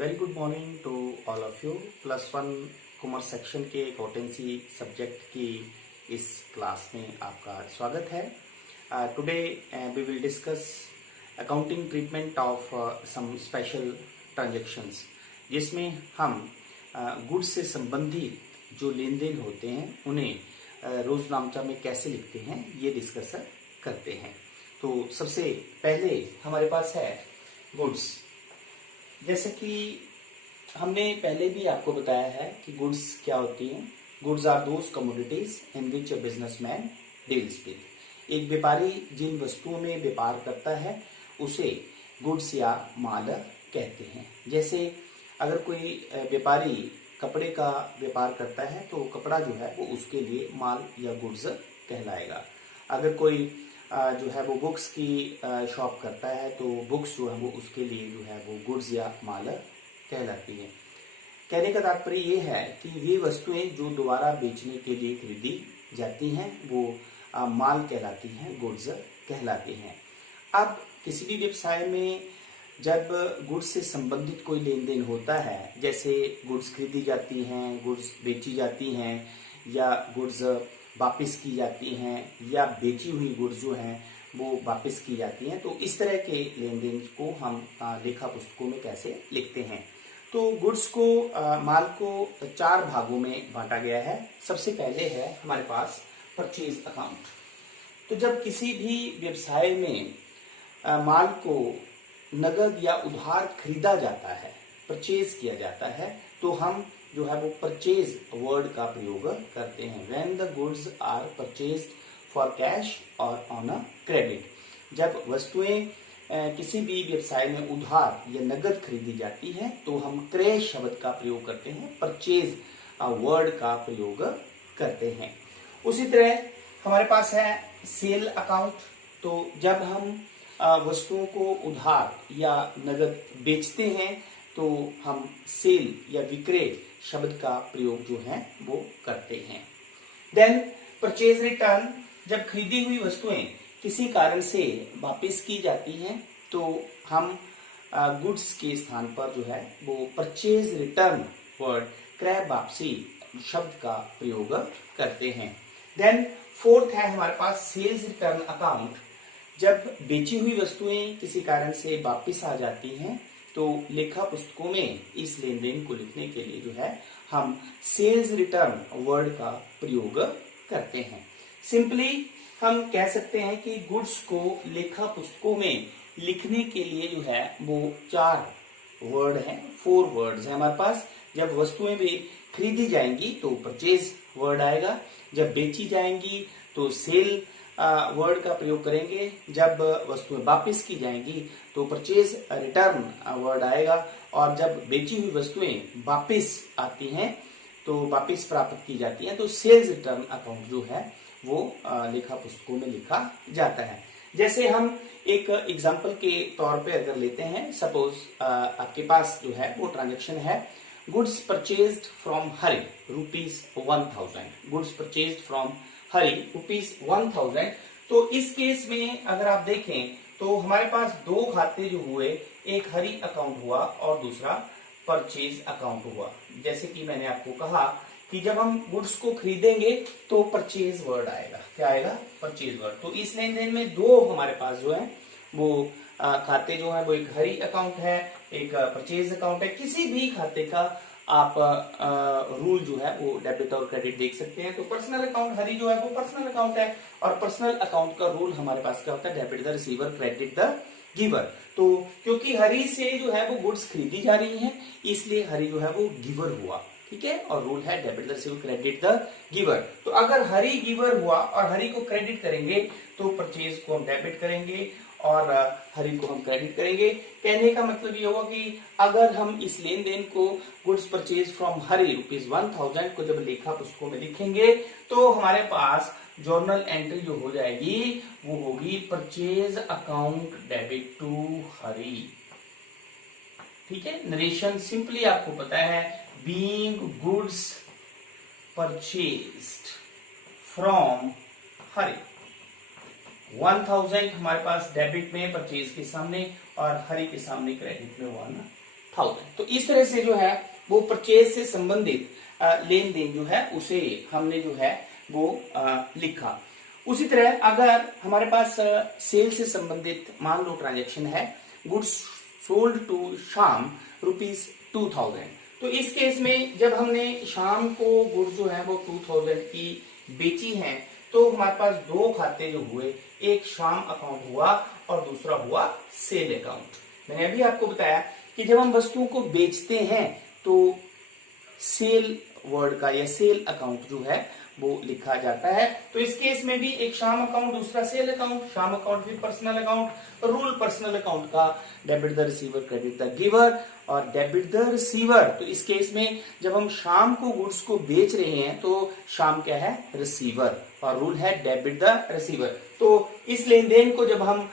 Very good morning to all of you. +1 commerce section के accountancy subject की इस class में आपका स्वागत है। Today we will discuss accounting treatment of some special transactions, जिसमें हम गुड्स से संबंधित जो लेन देन होते हैं उन्हें रोजनामचा में कैसे लिखते हैं ये डिस्कस करते हैं। तो सबसे पहले हमारे पास है गुड्स। जैसे कि हमने पहले भी आपको बताया है कि गुड्स क्या होती हैं। Goods are those commodities in which a businessman deals with. एक व्यापारी जिन वस्तुओं में व्यापार करता है उसे गुड्स या माल कहते हैं। जैसे अगर कोई व्यापारी कपड़े का व्यापार करता है तो कपड़ा जो है वो उसके लिए माल या गुड्स कहलाएगा। अगर कोई जो है वो बुक्स की शॉप करता है तो बुक्स जो है वो उसके लिए जो है वो गुड्स या माल कहलाती है। कहने का तात्पर्य ये है कि वे वस्तुएं जो दोबारा बेचने के लिए खरीदी जाती हैं वो माल कहलाती हैं, गुड्स कहलाती हैं। अब किसी भी व्यवसाय में जब गुड्स से संबंधित कोई लेन देन होता है, जैसे गुड्स खरीदी जाती हैं, गुड्स बेची जाती हैं या गुड्स वापस की जाती हैं या बेची हुई गुड्स जो हैं वो वापस की जाती हैं, तो इस तरह के लेन देन को हम लेखा पुस्तकों में कैसे लिखते हैं। तो गुड्स को माल को 4 भागों में बांटा गया है। सबसे पहले है हमारे पास परचेज अकाउंट। तो जब किसी भी व्यवसाय में माल को नगद या उधार खरीदा जाता है, परचेज किया जाता है, तो हम जो है वो परचेज वर्ड का प्रयोग करते हैं। When the goods are purchased for cash और ऑन अ क्रेडिट। जब वस्तुएं किसी भी व्यवसाय में उधार या नगद खरीदी जाती हैं तो हम क्रय शब्द का प्रयोग करते हैं, परचेज वर्ड का प्रयोग करते हैं। उसी तरह हमारे पास है सेल अकाउंट। तो जब हम वस्तुओं को उधार या नगद बेचते हैं तो हम सेल या विक्रय शब्द का प्रयोग जो है वो करते हैं। Then purchase return. जब खरीदी हुई वस्तुएं किसी कारण से वापस की जाती हैं तो हम गुड्स के स्थान पर जो है वो परचेज रिटर्न वर्ड क्रय वापसी शब्द का प्रयोग करते हैं। देन फोर्थ है हमारे पास सेल्स रिटर्न अकाउंट। जब बेची हुई वस्तुएं किसी कारण से वापस आ जाती हैं तो लेखा पुस्तकों में इस लेन देन को लिखने के लिए जो है हम सेल्स रिटर्न वर्ड का प्रयोग करते हैं। सिंपली हम कह सकते हैं कि गुड्स को लेखा पुस्तकों में लिखने के लिए जो है वो 4 वर्ड हैं, 4 वर्ड्स हैं हमारे पास। जब वस्तुएं भी खरीदी जाएंगी तो परचेज वर्ड आएगा, जब बेची जाएंगी तो सेल वर्ड का प्रयोग करेंगे, जब वस्तुएं वापस की जाएंगी तो परचेज रिटर्न वर्ड आएगा, और जब बेची हुई वस्तुएं वापस आती हैं तो वापस प्राप्त की जाती हैं तो सेल्स रिटर्न अकाउंट जो है वो लेखा पुस्तकों में लिखा जाता है। जैसे हम एक एग्जांपल के तौर पे अगर लेते हैं, सपोज आपके पास जो है वो ट्रांजैक्शन है goods purchased from Hari ₹1000। Goods purchased from Hari ₹1000। तो इस केस में अगर आप देखें तो हमारे पास 2 खाते जो हुए, एक हरि अकाउंट हुआ और दूसरा परचेज अकाउंट हुआ। जैसे कि मैंने आपको कहा कि जब हम गुड्स को खरीदेंगे तो परचेज वर्ड आएगा। क्या आएगा? Purchase word. तो इस लेन देन में 2 हमारे पास जो है वो खाते जो है वो एक हरि अकाउंट है, एक परचेज अकाउंट है। किसी भी खाते का आप रूल जो है वो डेबिट और क्रेडिट देख सकते हैं। तो पर्सनल अकाउंट हरि जो है वो पर्सनल अकाउंट है, और पर्सनल अकाउंट का रूल हमारे पास क्या होता है? Debit the receiver, credit the giver. तो क्योंकि हरि से जो है वो गुड्स खरीदी जा रही हैं इसलिए हरि जो है वो गिवर हुआ, ठीक है, और रूल है debit the receiver, credit the giver. तो अगर हरि गिवर हुआ और हरि को क्रेडिट करेंगे तो परचेज को हम डेबिट करेंगे और हरि को हम क्रेडिट करेंगे। कहने का मतलब ये होगा कि अगर हम इस लेन देन को गुड्स परचेज फ्रॉम हरि ₹1000 को जब लेखा पुस्तकों में लिखेंगे तो हमारे पास जर्नल एंट्री जो हो जाएगी वो होगी purchase account debit to Hari. ठीक है, नरेशन सिंपली आपको पता है, being goods purchased from Hari 1000 हमारे पास डेबिट में परचेज के सामने और हरि के सामने क्रेडिट में 1000। 1000। तो इस तरह से जो है वो परचेज से संबंधित लेन देन जो है उसे हमने जो है वो लिखा। उसी तरह अगर हमारे पास सेल से संबंधित मान लो ट्रांजेक्शन है, गुड्स सोल्ड टू श्याम ₹2000, तो इस केस में जब हमने शाम को गुड्स जो है वो 2000 की बेची है, तो हमारे पास दो खाते जो हुए, एक शाम अकाउंट हुआ और दूसरा हुआ सेल अकाउंट। मैंने अभी आपको बताया कि जब हम वस्तुओं को बेचते हैं तो सेल वर्ड का या सेल अकाउंट जो है वो लिखा जाता है। तो इस केस में भी एक शाम अकाउंट, दूसरा सेल अकाउंट। शाम अकाउंट फिर personal account, rule personal account का debit the receiver credit the giver और डेबिट द रिसीवर। तो इस केस में जब हम शाम को गुड्स को बेच रहे हैं तो शाम क्या है, रिसीवर, और रूल है डेबिट द रिसीवर। तो इस लेन देन को जब हम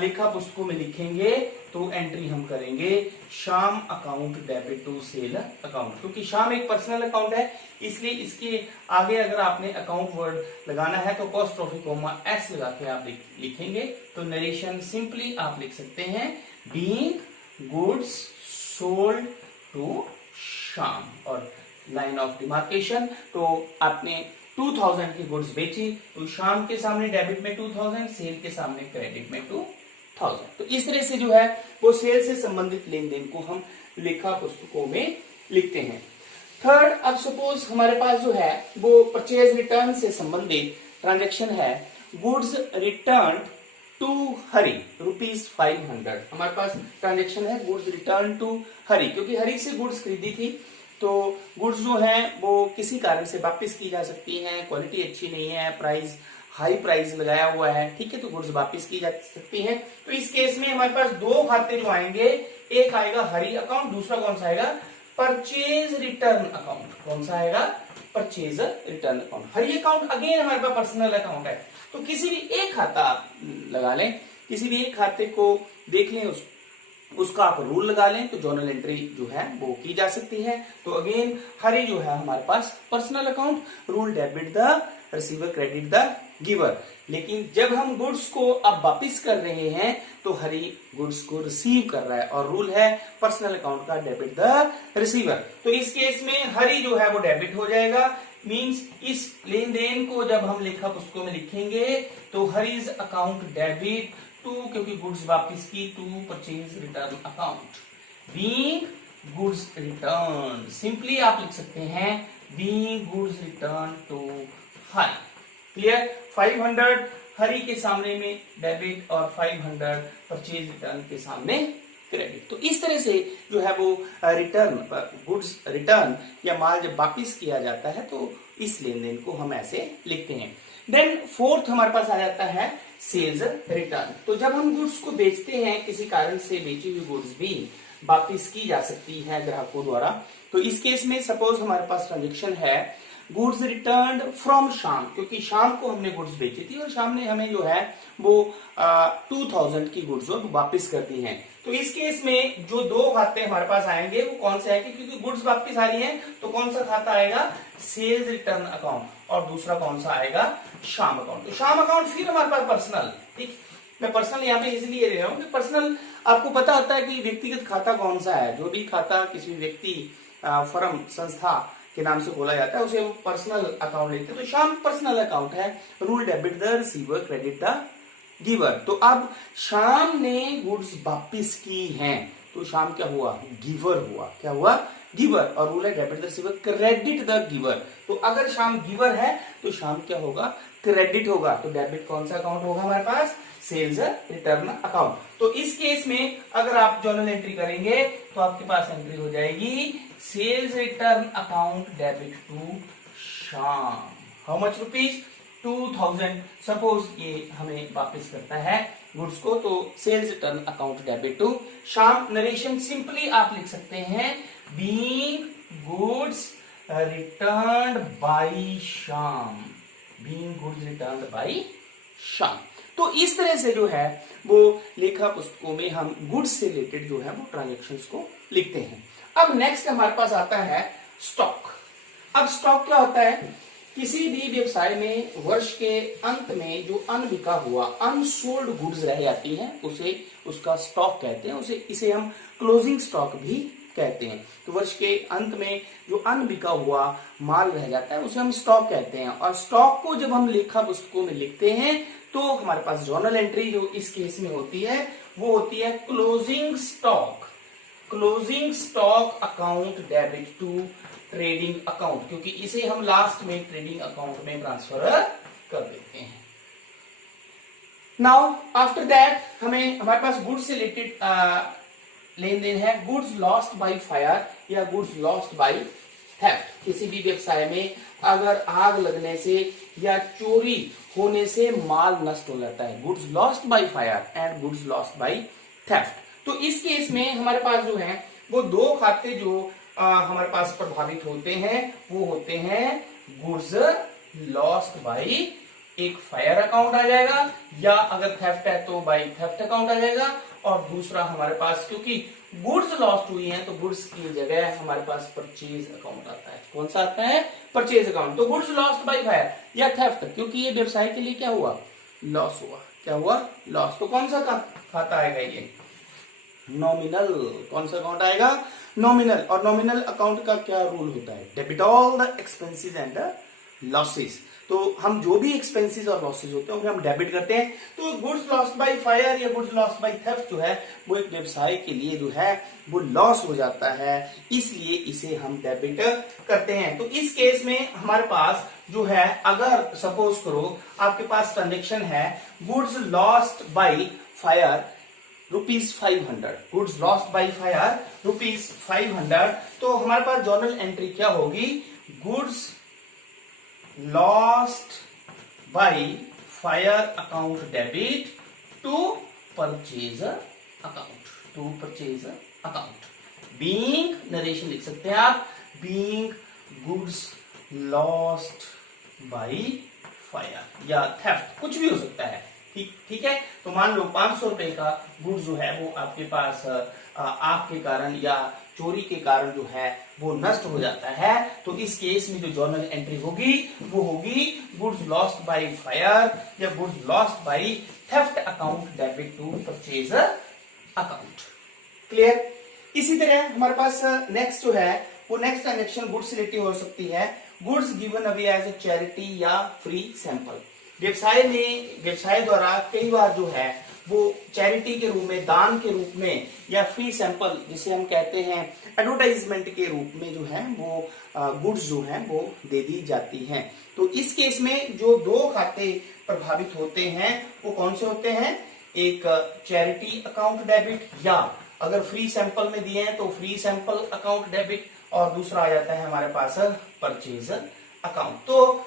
लेखा पुस्तकों में लिखेंगे तो एंट्री हम करेंगे Shyam account debit to sale account, क्योंकि शाम एक पर्सनल अकाउंट है, इसलिए इसके आगे अगर आपने अकाउंट वर्ड लगाना है तो अपोस्ट्रोफी कोमा एस लगा के आप लिखेंगे। तो नरेशन सिंपली आप लिख सकते हैं बीइंग गुड्स सोल्ड टू शाम, और लाइन ऑफ डिमार्केशन। तो आपने 2000 की गुड्स बेची तो शाम के सामने डेबिट में 2000, सेल के सामने क्रेडिट में 2000। तो इस तरह से जो है वो सेल से संबंधित लेन देन को हम लेखा पुस्तकों में लिखते हैं। थर्ड, अब सपोज हमारे पास जो है वो परचेज रिटर्न से संबंधित ट्रांजेक्शन है, गुड्स रिटर्न टू हरि ₹500। हमारे पास ट्रांजेक्शन है गुड्स रिटर्न टू हरि, क्योंकि हरि से गुड्स खरीदी थी तो गुड्स जो है वो किसी कारण से वापस की जा सकती हैं, क्वालिटी अच्छी नहीं है, प्राइस हाई प्राइस लगाया हुआ है, ठीक है, तो गुड्स वापस की जा सकती हैं। तो इस केस में हमारे पास दो खाते जो आएंगे, एक आएगा हरि अकाउंट, दूसरा कौन सा आएगा, परचेज रिटर्न अकाउंट। कौन सा आएगा, purchase return account. Hari account again हमारे पास पर्सनल अकाउंट है, तो किसी भी एक खाता आप लगा लें, किसी भी एक खाते को देख लें, उसका आप रूल लगा लें तो जर्नल एंट्री जो है वो की जा सकती है। तो अगेन हरि जो है हमारे पास personal account, rule debit the receiver credit the giver. लेकिन जब हम गुड्स को अब वापिस कर रहे हैं तो हरि गुड्स को रिसीव कर रहा है और रूल है पर्सनल अकाउंट का डेबिट द रिसीवर। तो इस केस में हरि जो है वो डेबिट हो जाएगा, मींस इस लेन देन को जब हम लेखा पुस्तकों में लिखेंगे तो हरिज अकाउंट डेबिट टू, क्योंकि गुड्स वापिस की, to purchase return account being goods return. Simply आप लिख सकते हैं being goods return to Hari. Clear, 500 Hari के सामने में डेबिट और 500 परचेज रिटर्न के सामने क्रेडिट। तो इस तरह से जो है वो रिटर्न, गुड्स रिटर्न या माल जब वापिस किया जाता है तो इस लेन देन को हम ऐसे लिखते हैं। देन फोर्थ हमारे पास आ जाता है सेल्स रिटर्न। तो जब हम गुड्स को बेचते हैं, किसी कारण से बेची हुई गुड्स भी वापिस की जा सकती है ग्राहकों द्वारा। तो इस केस में सपोज हमारे पास ट्रांजेक्शन है गुड्स रिटर्न फ्रॉम शाम, क्योंकि शाम को हमने गुड्स बेची थी और शाम ने हमें जो है वो 2000 की गुड्स जो वापिस कर दी हैं। तो इस केस में जो दो खाते हमारे पास आएंगे वो कौन से आएंगे, क्योंकि गुड्स वापिस आ रही हैं तो कौन सा खाता आएगा, सेल्स रिटर्न अकाउंट, और दूसरा कौन सा आएगा, शाम अकाउंट। तो शाम अकाउंट फिर हमारे पास पर्सनल, ठीक, मैं पर्सनल यहाँ पे इसलिए ले रहा हूँ कि पर्सनल आपको पता होता है कि व्यक्तिगत खाता कौन सा है। जो भी खाता किसी व्यक्ति, फर्म, संस्था के नाम से खोला जाता है उसे वो पर्सनल अकाउंट लेते हैं। तो शाम पर्सनल अकाउंट है, rule debit the receiver credit the giver. तो अब शाम ने गुड्स वापिस की हैं तो शाम क्या हुआ, गिवर हुआ। क्या हुआ, गिवर, और रूल है debit the receiver credit the giver. तो अगर शाम गिवर है तो शाम क्या होगा, क्रेडिट होगा। तो डेबिट कौन सा अकाउंट होगा हमारे पास, सेल्स रिटर्न अकाउंट। तो इस केस में अगर आप जर्नल एंट्री करेंगे तो आपके पास एंट्री हो जाएगी sales return account debit to Sham. How much rupees, 2000। Suppose ये हमें वापस करता है गुड्स को, तो sales return account debit to Sham. Narration simply आप लिख सकते हैं being goods returned by Sham, being goods returned by Sham. तो इस तरह से जो है वो लेखा पुस्तकों में हम गुड्स से रिलेटेड जो है वो ट्रांजेक्शन्स को लिखते हैं। अब नेक्स्ट हमारे पास आता है स्टॉक। अब स्टॉक क्या होता है, किसी भी व्यवसाय में वर्ष के अंत में जो अनबिका हुआ, अनसोल्ड गुड्स रह जाती हैं उसे उसका स्टॉक कहते हैं, इसे हम क्लोजिंग स्टॉक भी कहते हैं। तो वर्ष के अंत में जो अनबिका हुआ माल रह जाता है उसे हम स्टॉक कहते हैं। और स्टॉक को जब हम लेखा पुस्तकों में लिखते हैं तो हमारे पास जर्नल एंट्री जो इस केस में होती है वो होती है closing stock account debit to trading account, क्योंकि इसे हम लास्ट में ट्रेडिंग अकाउंट में ट्रांसफर कर देते हैं। नाउ आफ्टर दैट हमारे पास गुड्स से रिलेटेड लेन देन है। गुड्स लॉस्ट बाय फायर या गुड्स लॉस्ट बाय थेफ्ट। किसी भी व्यवसाय में अगर आग लगने से या चोरी होने से माल नष्ट हो जाता है, goods lost by fire and goods lost by theft. तो इस केस में हमारे पास जो है वो दो खाते जो हमारे पास प्रभावित होते हैं वो होते हैं गुड्स लॉस्ट बाय एक फायर अकाउंट आ जाएगा, या अगर थेफ्ट है तो बाय थेफ्ट अकाउंट आ जाएगा। और दूसरा हमारे पास क्योंकि गुड्स लॉस्ट हुई हैं तो गुड्स की जगह हमारे पास परचेज अकाउंट आता है। कौन सा आता है? Purchase account. तो गुड्स लॉस्ट बाय फायर या थेफ्ट, क्योंकि ये व्यवसाय के लिए क्या हुआ? लॉस हुआ। क्या हुआ? लॉस। तो कौन सा खाता आएगा? ये नॉमिनल। कौन सा अकाउंट आएगा? नॉमिनल। और नॉमिनल अकाउंट का क्या रूल होता है? Debit all the expenses and losses. तो हम जो भी एक्सपेंसेस और लॉसेस होते हैं उन्हें हम डेबिट करते हैं। तो गुड्स लॉस्ट बाय फायर या गुड्स लॉस्ट बाय थेफ्ट जो है वो एक व्यवसाय के लिए जो है वो लॉस हो जाता है, इसलिए इसे हम डेबिट करते हैं। तो इस केस में हमारे पास जो है, अगर सपोज करो आपके पास ट्रांजेक्शन है goods lost by fire ₹500, goods lost by fire ₹500, तो हमारे पास जर्नल एंट्री क्या होगी? Goods lost by fire account debit to purchase account. Being narration लिख सकते हैं आप, being goods lost by fire या थेफ्ट, कुछ भी हो सकता है। ठीक है। तो मान लो 500 रुपए का गुड्स जो है वो आपके पास आग के कारण या चोरी के कारण जो है वो नष्ट हो जाता है। तो इस केस में जो जर्नल एंट्री होगी वो होगी गुड्स लॉस्ट बाय फायर या goods lost by theft account debit to purchase account. Clear? इसी तरह हमारे पास नेक्स्ट जो है वो नेक्स्ट ट्रांजेक्शन गुड्स रिलेटेड हो सकती है, goods given away as a charity या फ्री सैंपल। व्यवसाय द्वारा कई बार जो है वो चैरिटी के रूप में, दान के रूप में या फ्री सैंपल जिसे हम कहते हैं एडवर्टाइजमेंट के रूप में जो है वो गुड्स जो है वो दे दी जाती हैं। तो इस केस में जो दो खाते प्रभावित होते हैं वो कौन से होते हैं? एक चैरिटी अकाउंट डेबिट, या अगर फ्री सैंपल में दिए हैं तो फ्री सैंपल अकाउंट डेबिट, और दूसरा आ जाता है हमारे पास परचेज अकाउंट। तो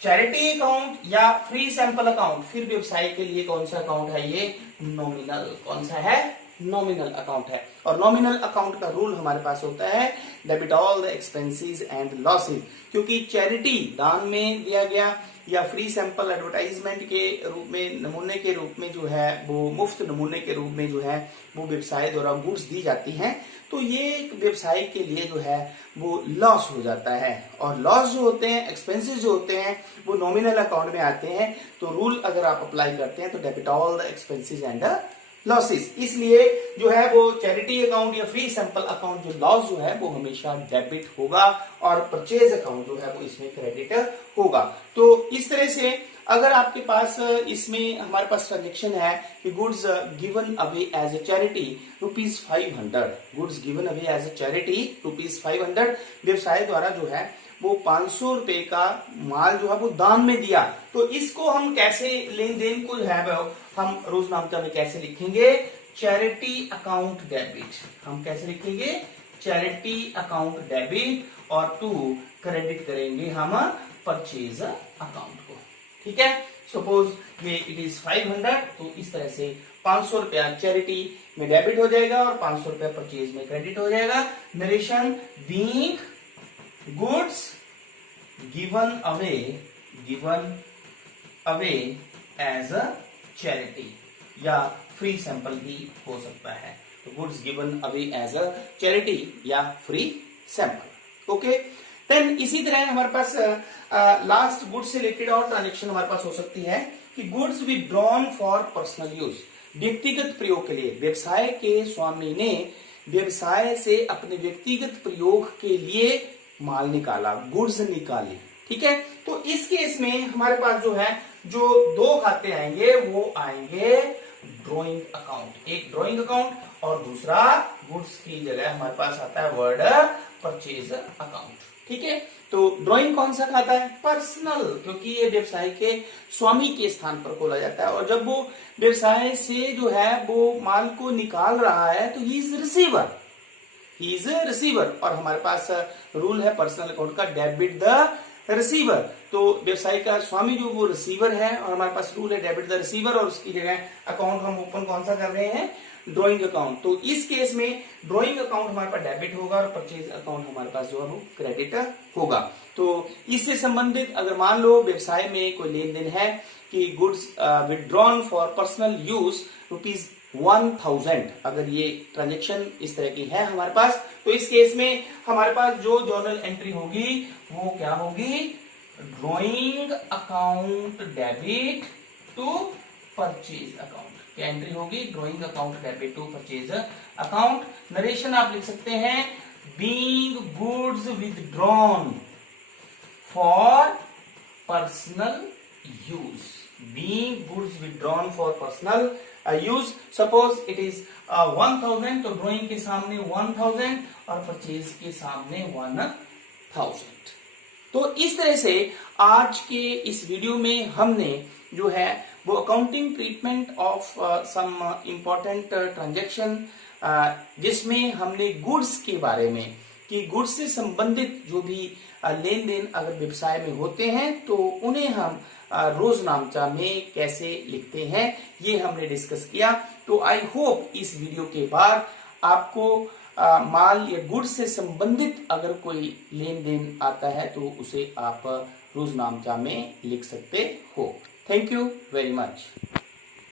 चैरिटी अकाउंट या फ्री सैंपल अकाउंट फिर व्यवसाय के लिए कौन सा अकाउंट है? ये नॉमिनल। कौन सा है? नॉमिनल अकाउंट है। और नॉमिनल अकाउंट का रूल हमारे पास होता है debit all the expenses and losses, क्योंकि चैरिटी दान में दिया गया या फ्री सैंपल एडवर्टाइजमेंट के रूप में, नमूने के रूप में जो है वो मुफ्त नमूने के रूप में जो है वो व्यवसाय द्वारा गुड्स दी जाती हैं, तो ये व्यवसाय के लिए जो है वो लॉस हो जाता है। और लॉस जो होते हैं, एक्सपेंसेस जो होते हैं वो नॉमिनल अकाउंट में आते हैं। तो रूल अगर आप अप्लाई करते हैं तो debit all the expenses and losses, इसलिए जो है वो चैरिटी अकाउंट या फ्री सैंपल अकाउंट जो लॉस जो है वो हमेशा डेबिट होगा और परचेज अकाउंट जो है वो इसमें क्रेडिट होगा। तो इस तरह से अगर आपके पास इसमें हमारे पास ट्रांजेक्शन है कि goods given away as a charity ₹500, goods given away as a charity ₹500, व्यवसाय द्वारा जो है वो 500 रुपए का माल जो है वो दान में दिया। तो इसको हम कैसे लेन देन को है हम रोजनामचा में कैसे लिखेंगे? Charity account debit. हम कैसे लिखेंगे? चैरिटी अकाउंट डेबिट, और टू क्रेडिट करेंगे हम परचेज अकाउंट को। ठीक है। सपोज ये इट इज 500, तो इस तरह से 500 रुपया चैरिटी में डेबिट हो जाएगा और 500 रुपया परचेज में क्रेडिट हो जाएगा। Narration being goods given away as a charity या फ्री सैंपल भी हो सकता है। तो goods given away as a charity या फ्री सैंपल। ओके। देन इसी तरह हमारे पास लास्ट गुड्स से रिलेटेड और ट्रांजेक्शन हमारे पास हो सकती है कि goods withdrawn for personal use, व्यक्तिगत प्रयोग के लिए। व्यवसाय के स्वामी ने व्यवसाय से अपने व्यक्तिगत प्रयोग के लिए माल निकाला, गुड्स निकाली। ठीक है, तो इस केस में हमारे पास जो है जो दो खाते आएंगे वो आएंगे ड्रॉइंग अकाउंट, एक ड्रॉइंग अकाउंट और दूसरा गुड्स की जगह हमारे पास आता है वर्ड परचेज अकाउंट। ठीक है, तो ड्रॉइंग कौन सा खाता है? पर्सनल, क्योंकि ये व्यवसाय के स्वामी के स्थान पर खोला जाता है और जब वो व्यवसाय से जो है वो माल को निकाल रहा है तो he is receiver, he is receiver. और हमारे पास रूल है पर्सनल अकाउंट का, डेबिट द रिसीवर। तो व्यवसाय का स्वामी जो वो रिसीवर है और हमारे पास रूल है डेबिट द रिसीवर और उसकी जगह अकाउंट हम ओपन कौन सा कर रहे हैं? Drawing account. तो इस केस में ड्रॉइंग अकाउंट हमारे पास डेबिट होगा और परचेज अकाउंट हमारे पास जो है वो क्रेडिट होगा। तो इससे संबंधित अगर मान लो व्यवसाय में कोई लेन देन है कि goods withdrawn for personal use ₹1000, अगर ये ट्रांजेक्शन इस तरह की है हमारे पास, तो इस केस में हमारे पास जो जर्नल एंट्री होगी वो क्या होगी? Drawing account debit to purchase account. क्या एंट्री होगी? Drawing account debit to purchase account. Narration आप लिख सकते हैं being goods withdrawn for personal use, being goods withdrawn for personal use. Suppose it is 1000, तो ड्रॉइंग के सामने 1000 और परचेज के सामने 1000। तो इस तरह से आज के इस वीडियो में हमने जो है वो accounting treatment of some important transaction, जिसमें हमने गुड्स के बारे में कि गुड्स से संबंधित जो भी लेन देन अगर व्यवसाय में होते हैं तो उन्हें हम रोजनामचा में कैसे लिखते हैं ये हमने डिस्कस किया। तो आई होप इस वीडियो के बाद आपको माल या गुड्स से संबंधित अगर कोई लेन देन आता है तो उसे आप रोजनामचा में लिख सकते हो। Thank you very much.